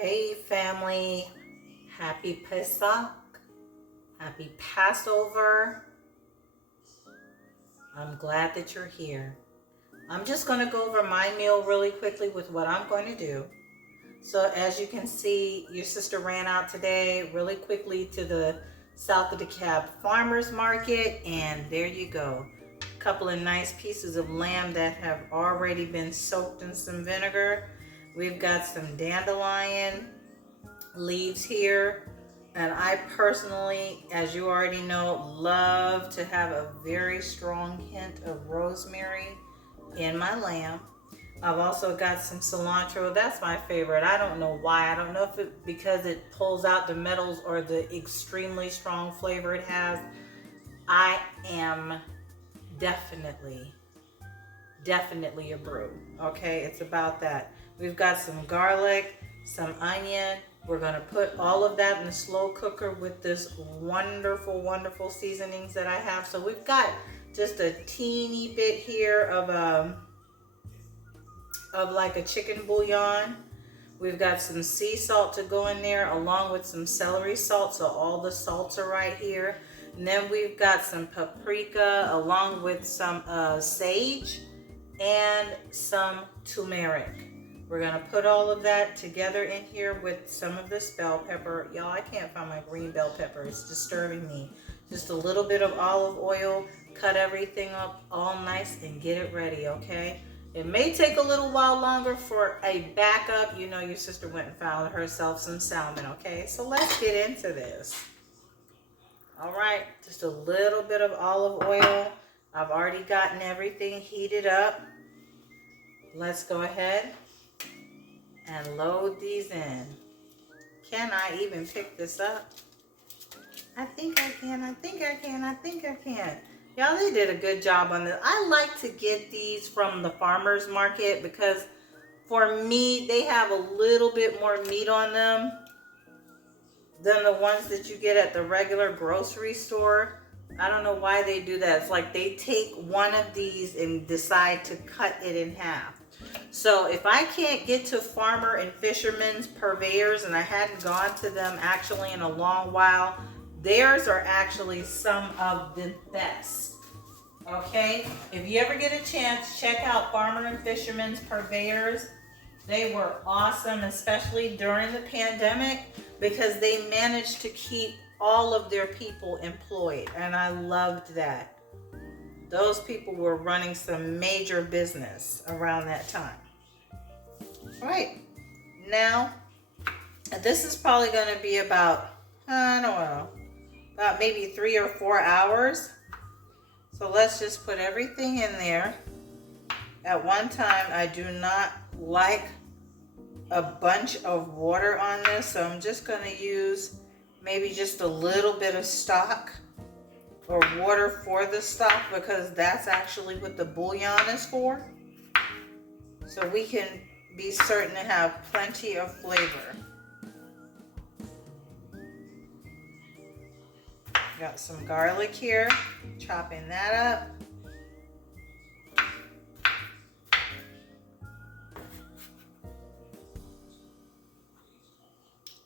Hey family, happy Pesach, happy Passover. I'm glad that you're here. I'm just going to go over my meal really quickly with what I'm going to do. So as you can see, your sister ran out today really quickly to the south of DeKalb Farmers Market, and there you go. A couple of nice pieces of lamb that have already been soaked in some vinegar. We've got some dandelion leaves here, and I personally, as you already know, love to have a very strong hint of rosemary in my lamb. I've also got some cilantro. That's my favorite. I don't know why. I don't know if it because it pulls out the metals or the extremely strong flavor it has. I am definitely a brew. Okay, it's about that. We've got some garlic, some onion. We're gonna put all of that in the slow cooker with this wonderful seasonings that I have. So we've got just a teeny bit here of like a chicken bouillon. We've got some sea salt to go in there along with some celery salt. So all the salts are right here. And then we've got some paprika along with some sage and some turmeric. We're gonna put all of that together in here with some of this bell pepper. Y'all, I can't find my green bell pepper. It's disturbing me. Just a little bit of olive oil. Cut everything up all nice and get it ready, okay? It may take a little while longer for a backup. You know, your sister went and found herself some salmon, okay? So let's get into this. All right, just a little bit of olive oil. I've already gotten everything heated up. Let's go ahead and load these in. Can I even pick this up? I think I can. Y'all, they did a good job on this. I like to get these from the farmer's market because for me, they have a little bit more meat on them than the ones that you get at the regular grocery store. I don't know why they do that. It's like they take one of these and decide to cut it in half. So if I can't get to farmer and fishermen's purveyors, and I hadn't gone to them actually in a long while, theirs are actually some of the best. Okay, if you ever get a chance, check out Farmer and Fishermen's Purveyors. They were awesome, especially during the pandemic, because they managed to keep all of their people employed, and I loved that. Those people were running some major business around that time. All right, now this is probably going to be about, I don't know, about maybe 3 or 4 hours. So let's just put everything in there at one time. I do not like a bunch of water on this, so I'm just going to use maybe just a little bit of stock or water for the stock, because that's actually what the bouillon is for. So we can be certain to have plenty of flavor. Got some garlic here, chopping that up.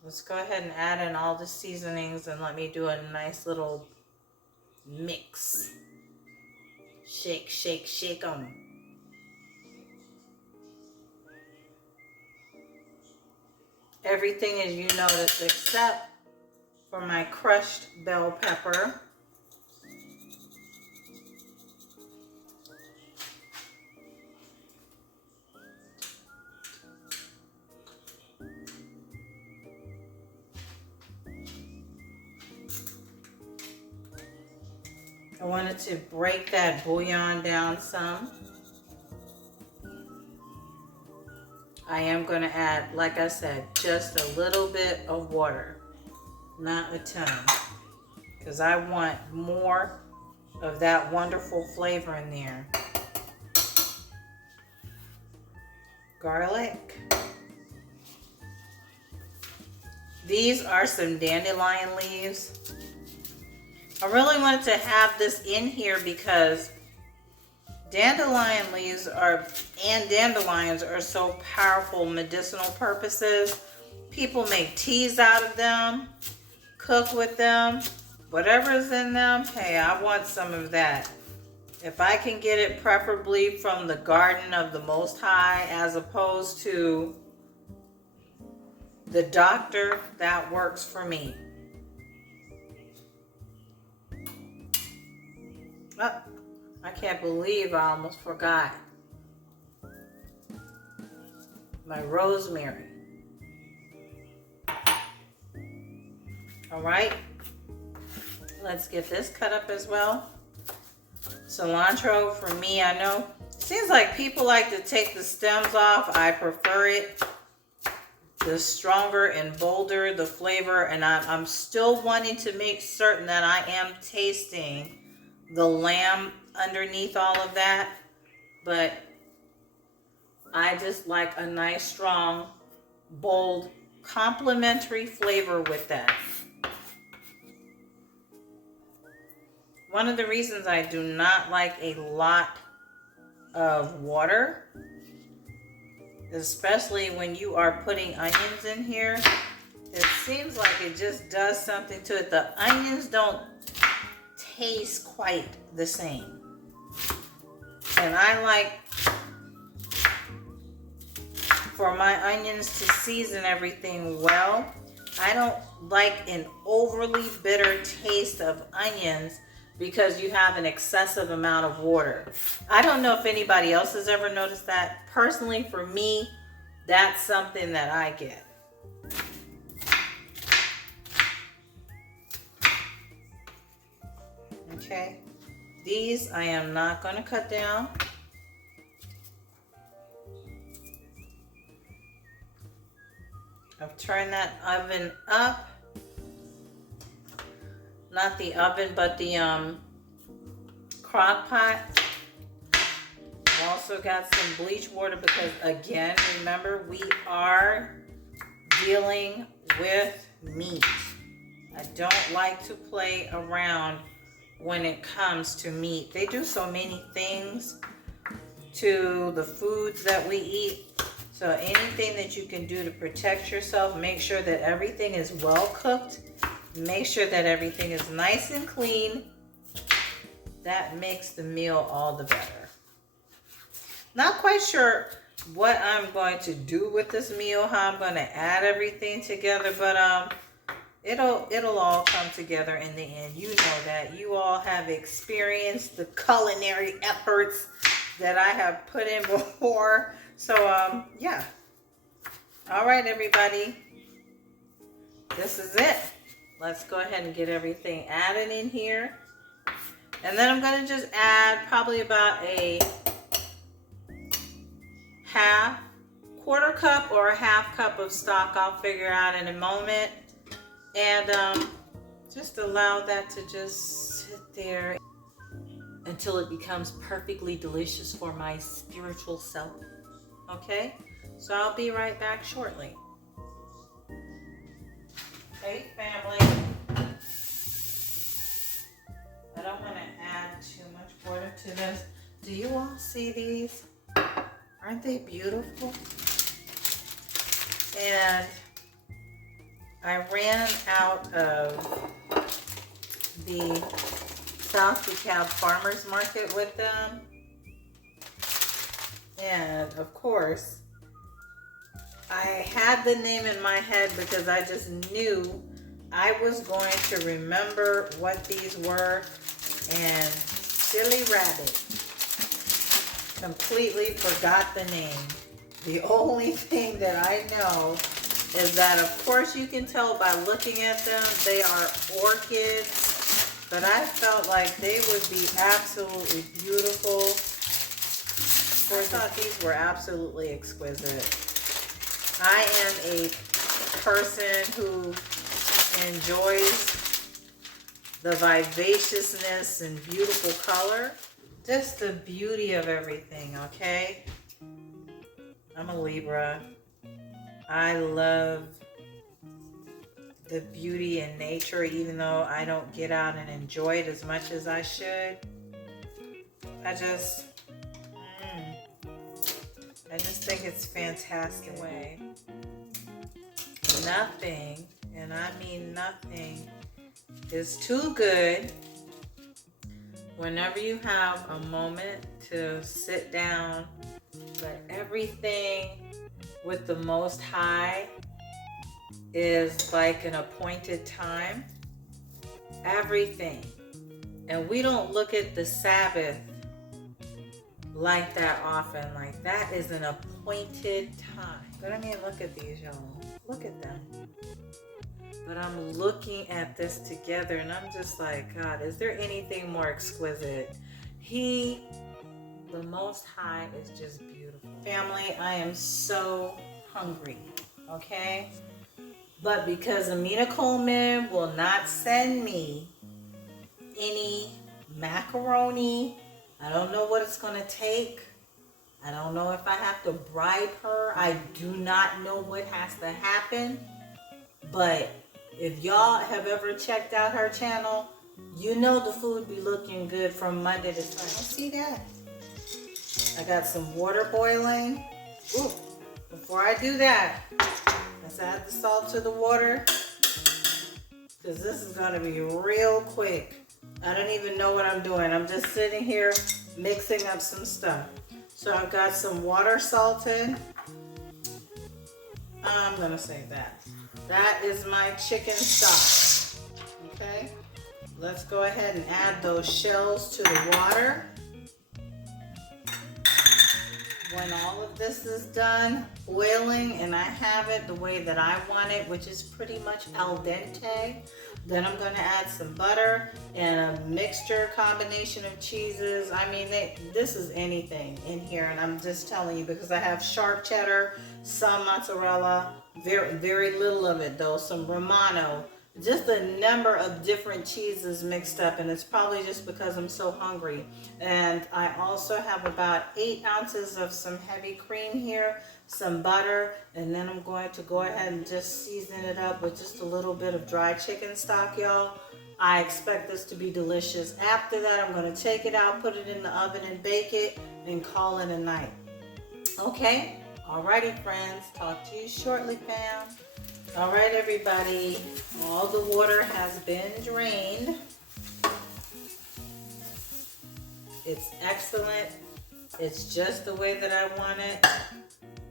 Let's go ahead and add in all the seasonings and let me do a nice little mix. Shake them. Everything as you notice except for my crushed bell pepper. I wanted to break that bouillon down some. I am going to add, like I said, just a little bit of water, not a ton, because I want more of that wonderful flavor in there. Garlic. These are some dandelion leaves. I really wanted to have this in here because dandelion leaves and dandelions are so powerful medicinal purposes. People make teas out of them, cook with them, whatever's in them. Hey, I want some of that. If I can get it preferably from the garden of the Most High as opposed to the doctor, that works for me. Oh, I can't believe I almost forgot my rosemary. All right, let's get this cut up as well. Cilantro, for me, I know, seems like people like to take the stems off. I prefer it. The stronger and bolder the flavor, and I'm still wanting to make certain that I am tasting the lamb underneath all of that, but I just like a nice, strong, bold, complementary flavor with that. One of the reasons I do not like a lot of water, especially when you are putting onions in here, it seems like it just does something to it. The onions don't taste quite the same. And I like for my onions to season everything well. I don't like an overly bitter taste of onions because you have an excessive amount of water. I don't know if anybody else has ever noticed that. Personally, for me, that's something that I get. Okay, these I am not going to cut down. I've turned that oven up. Not the oven, but the crock pot. I've also got some bleach water because, again, remember, we are dealing with meat. I don't like to play around when it comes to meat. They do so many things to the foods that we eat. So anything that you can do to protect yourself, make sure that everything is well cooked. Make sure that everything is nice and clean. That makes the meal all the better. Not quite sure what I'm going to do with this meal, how I'm going to add everything together, but it'll all come together in the end. You know that. You all have experienced the culinary efforts that I have put in before. So yeah. All right, everybody. This is it. Let's go ahead and get everything added in here. And then I'm going to just add probably about a quarter cup or a half cup of stock. I'll figure out in a moment. And just allow that to just sit there until it becomes perfectly delicious for my spiritual self. Okay? So I'll be right back shortly. Hey, family. I don't want to add too much water to this. Do you all see these? Aren't they beautiful? And I ran out of the South DeKalb Farmers Market with them. And of course, I had the name in my head because I just knew I was going to remember what these were, and silly rabbit, completely forgot the name. The only thing that I know is that, of course, you can tell by looking at them, they are orchids, but I felt like they would be absolutely beautiful. I thought these were absolutely exquisite. I am a person who enjoys the vivaciousness and beautiful color. Just the beauty of everything, okay? I'm a Libra. I love the beauty in nature, even though I don't get out and enjoy it as much as I should. I just think it's fantastic way. nothing, and I mean nothing, is too good whenever you have a moment to sit down. But everything with the Most High is like an appointed time. Everything. And we don't look at the Sabbath like that often. Like, that is an appointed time. But I mean, look at these, y'all. Look at them. But I'm looking at this together and I'm just like, God, is there anything more exquisite? The Most High, is just beautiful. Family, I am so hungry, okay? But because Amina Coleman will not send me any macaroni, I don't know what it's going to take. I don't know if I have to bribe her. I do not know what has to happen. But if y'all have ever checked out her channel, you know the food be looking good from Monday to Friday. See that? I got some water boiling. Ooh, before I do that, let's add the salt to the water, because this is going to be real quick. I don't even know what I'm doing. I'm just sitting here mixing up some stuff. So I've got some water salted. I'm going to say that. That is my chicken stock. Okay? Let's go ahead and add those shells to the water. When all of this is done boiling and I have it the way that I want it, which is pretty much al dente, then I'm going to add some butter and a mixture combination of cheeses. I mean, this is anything in here, and I'm just telling you because I have sharp cheddar, some mozzarella, very, very little of it though, some Romano, just a number of different cheeses mixed up, and it's probably just because I'm so hungry. And I also have about 8 ounces of some heavy cream here, some butter, and then I'm going to go ahead and just season it up with just a little bit of dry chicken stock, y'all. I expect this to be delicious. After that, I'm going to take it out, put it in the oven and bake it, and call it a night. Okay? Alrighty, friends. Talk to you shortly, fam. All right, everybody, all the water has been drained. It's excellent. It's just the way that I want it.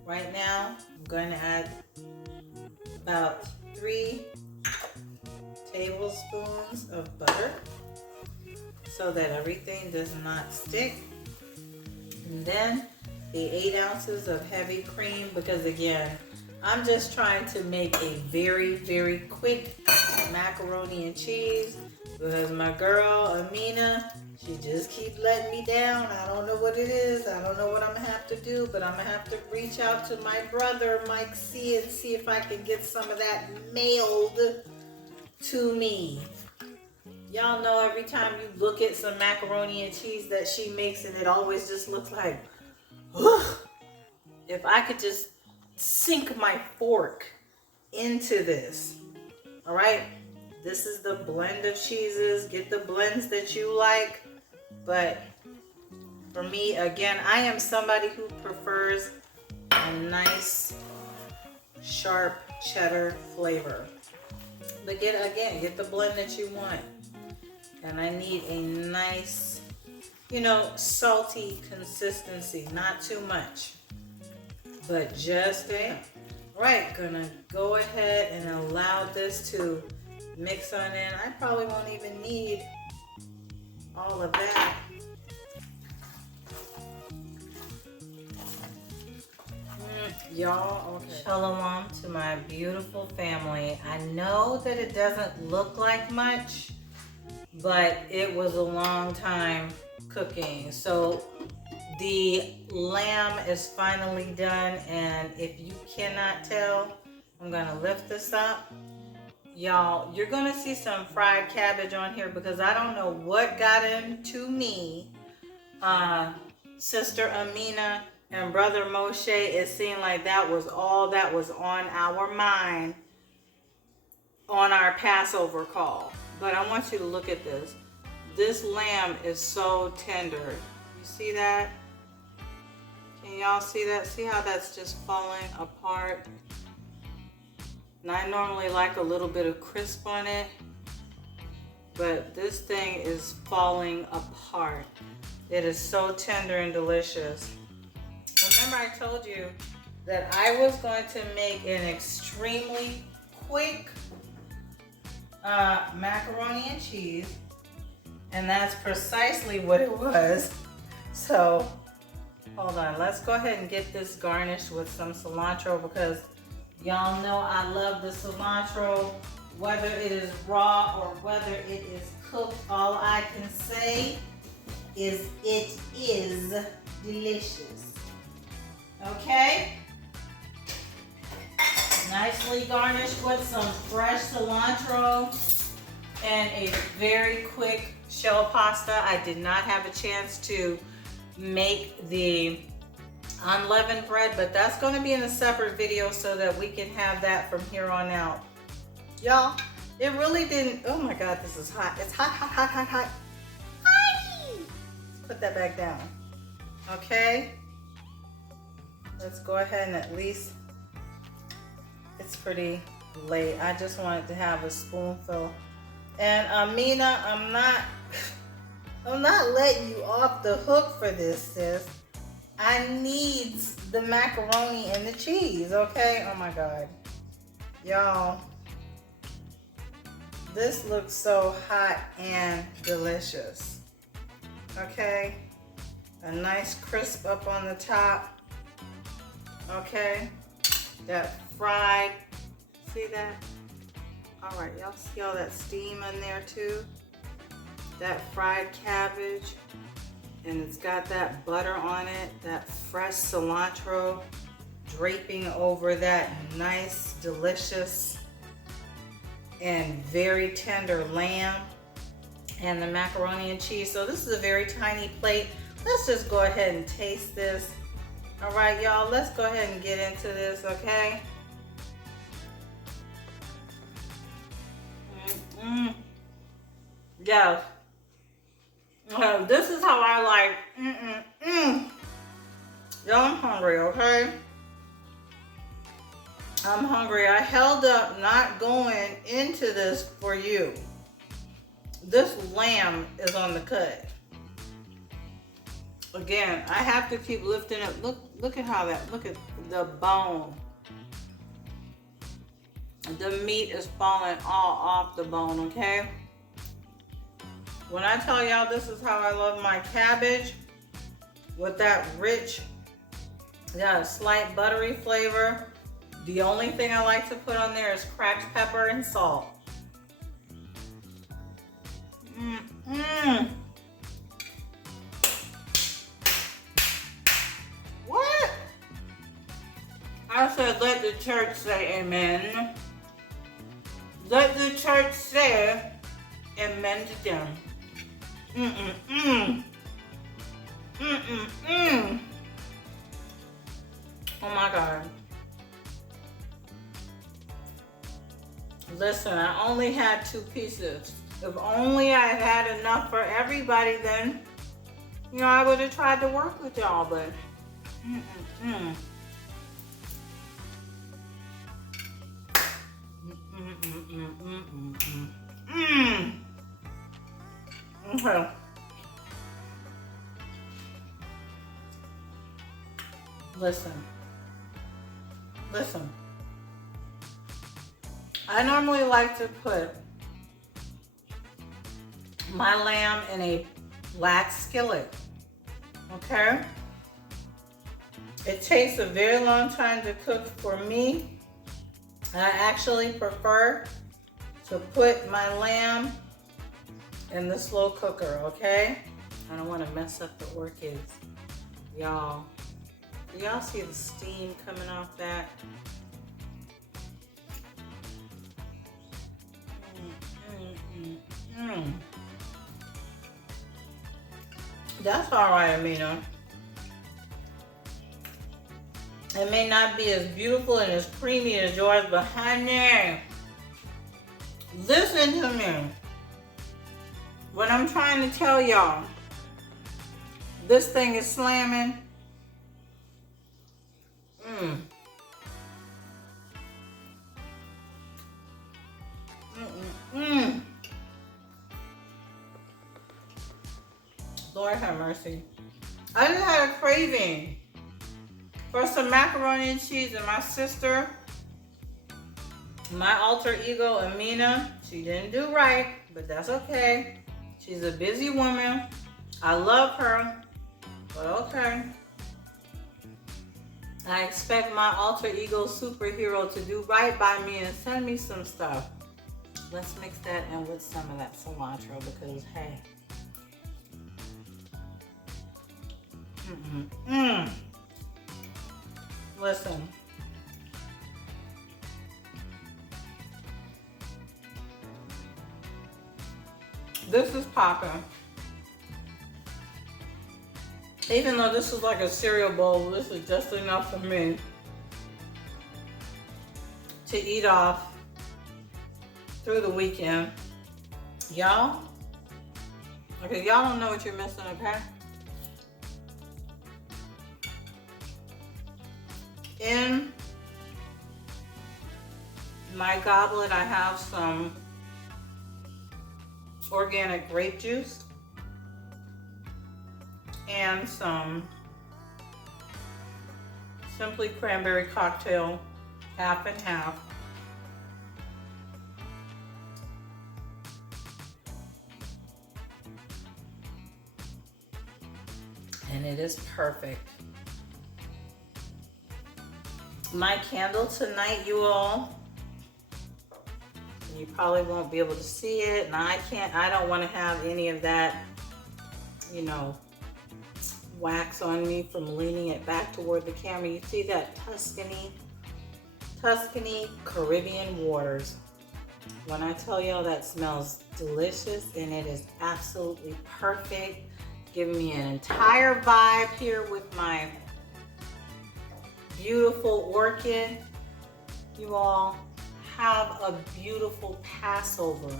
Right now, I'm going to add about 3 tablespoons of butter so that everything does not stick. And then the 8 ounces of heavy cream, because again, I'm just trying to make a very, very quick macaroni and cheese because my girl, Amina, she just keeps letting me down. I don't know what it is. I don't know what I'm going to have to do, but I'm going to have to reach out to my brother, Mike C, and see if I can get some of that mailed to me. Y'all know every time you look at some macaroni and cheese that she makes, and it always just looks like, ugh. If I could just sink my fork into this. All right, this is the blend of cheeses. Get the blends that you like, but for me, again, I am somebody who prefers a nice sharp cheddar flavor, but get the blend that you want. And I need a nice, salty consistency, not too much, but just enough. Right, gonna go ahead and allow this to mix on in. I probably won't even need all of that. Y'all, okay. Shalom to my beautiful family. I know that it doesn't look like much, but it was a long time cooking. So the lamb is finally done, and if you cannot tell, I'm gonna lift this up. Y'all, you're gonna see some fried cabbage on here because I don't know what got into me. Sister Amina and Brother Moshe, it seemed like that was all that was on our mind on our Passover call. But I want you to look at this. This lamb is so tender. You see that? Can y'all see that? See how that's just falling apart? And I normally like a little bit of crisp on it, but this thing is falling apart. It is so tender and delicious. Remember I told you that I was going to make an extremely quick macaroni and cheese, and that's precisely what it was. So hold on, let's go ahead and get this garnished with some cilantro, because y'all know I love the cilantro, whether it is raw or whether it is cooked. All I can say is it is delicious. Okay? Nicely garnished with some fresh cilantro and a very quick shell pasta. I did not have a chance to make the unleavened bread, but that's going to be in a separate video so that we can have that from here on out. Y'all, it really didn't, oh my God, this is hot. It's hot, hot, hot, hot, hot. Let's put that back down. Okay? Let's go ahead and at least, it's pretty late. I just wanted to have a spoonful. And Amina, I'm not letting you off the hook for this, sis. I need the macaroni and the cheese, okay? Oh my God. Y'all, this looks so hot and delicious. Okay? A nice crisp up on the top. Okay? That fried, see that? All right, y'all see all that steam in there too? That fried cabbage, and it's got that butter on it, that fresh cilantro draping over that nice, delicious, and very tender lamb, and the macaroni and cheese. So this is a very tiny plate. Let's just go ahead and taste this. All right, y'all, let's go ahead and get into this, okay? Yes. This is how I like, Y'all, I'm hungry, okay? I'm hungry. I held up not going into this for you. This lamb is on the cut. Again, I have to keep lifting it. Look at how that, look at the bone. The meat is falling all off the bone, okay? When I tell y'all this is how I love my cabbage, with that rich, got a slight buttery flavor. The only thing I like to put on there is cracked pepper and salt. What? I said let the church say amen. Let the church say amen to them. Oh my God. Listen, I only had 2 pieces. If only I had enough for everybody, then, you know, I would have tried to work with y'all, but Okay. Listen. I normally like to put my lamb in a black skillet, okay? It takes a very long time to cook for me. I actually prefer to put my lamb in the slow cooker, okay? I don't want to mess up the orchids. Y'all, do y'all see the steam coming off that? That's all right, Amina. It may not be as beautiful and as creamy as yours, but honey, listen to me. What I'm trying to tell y'all, this thing is slamming. Lord have mercy. I just had a craving for some macaroni and cheese, and my sister, my alter ego, Amina, she didn't do right, but that's okay. She's a busy woman. I love her, but okay. I expect my alter ego superhero to do right by me and send me some stuff. Let's mix that in with some of that cilantro because, hey. Listen. This is popping. Even though this is like a cereal bowl, this is just enough for me to eat off through the weekend. Y'all? Okay, y'all don't know what you're missing, okay? In my goblet, I have some organic grape juice and some Simply Cranberry Cocktail, half and half. And it is perfect. My candle tonight, you all, you probably won't be able to see it, and I don't want to have any of that, you know, wax on me from leaning it back toward the camera. You see that Tuscany Caribbean waters. When I tell y'all that smells delicious, and it is absolutely perfect, giving me an entire vibe here with my beautiful orchid. You all have a beautiful Passover,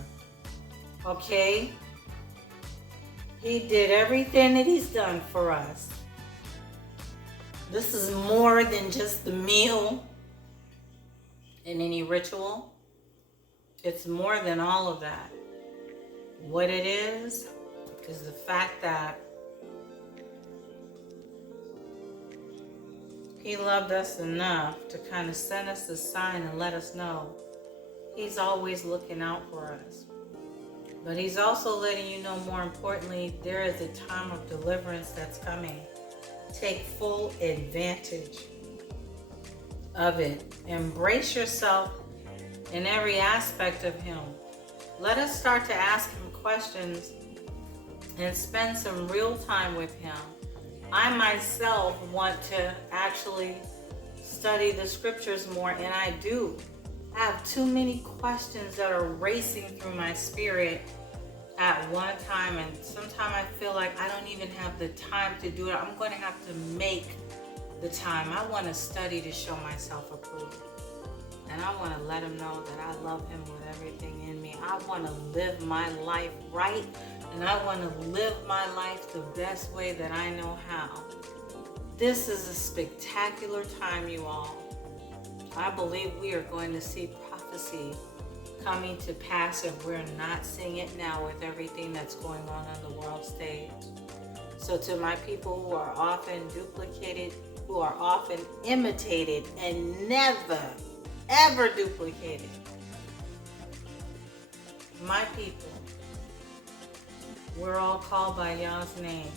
okay? He did everything that he's done for us. This is more than just the meal in any ritual. It's more than all of that. What it is the fact that he loved us enough to kind of send us a sign and let us know he's always looking out for us. But he's also letting you know, more importantly, there is a time of deliverance that's coming. Take full advantage of it. Embrace yourself in every aspect of him. Let us start to ask him questions and spend some real time with him. I myself want to actually study the scriptures more, and I do have too many questions that are racing through my spirit at one time, and sometimes I feel like I don't even have the time to do it. I'm going to have to make the time. I want to study to show myself approved, and I want to let him know that I love him with everything in me. I want to live my life right, and I want to live my life the best way that I know how. This is a spectacular time, you all. I believe we are going to see prophecy coming to pass if we're not seeing it now with everything that's going on the world stage. So to my people who are often duplicated, who are often imitated and never, ever duplicated, my people, we're all called by YAH's name.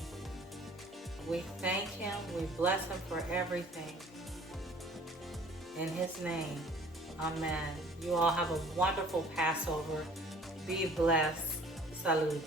We thank him, we bless him for everything. In his name, amen. You all have a wonderful Passover. Be blessed. Salud.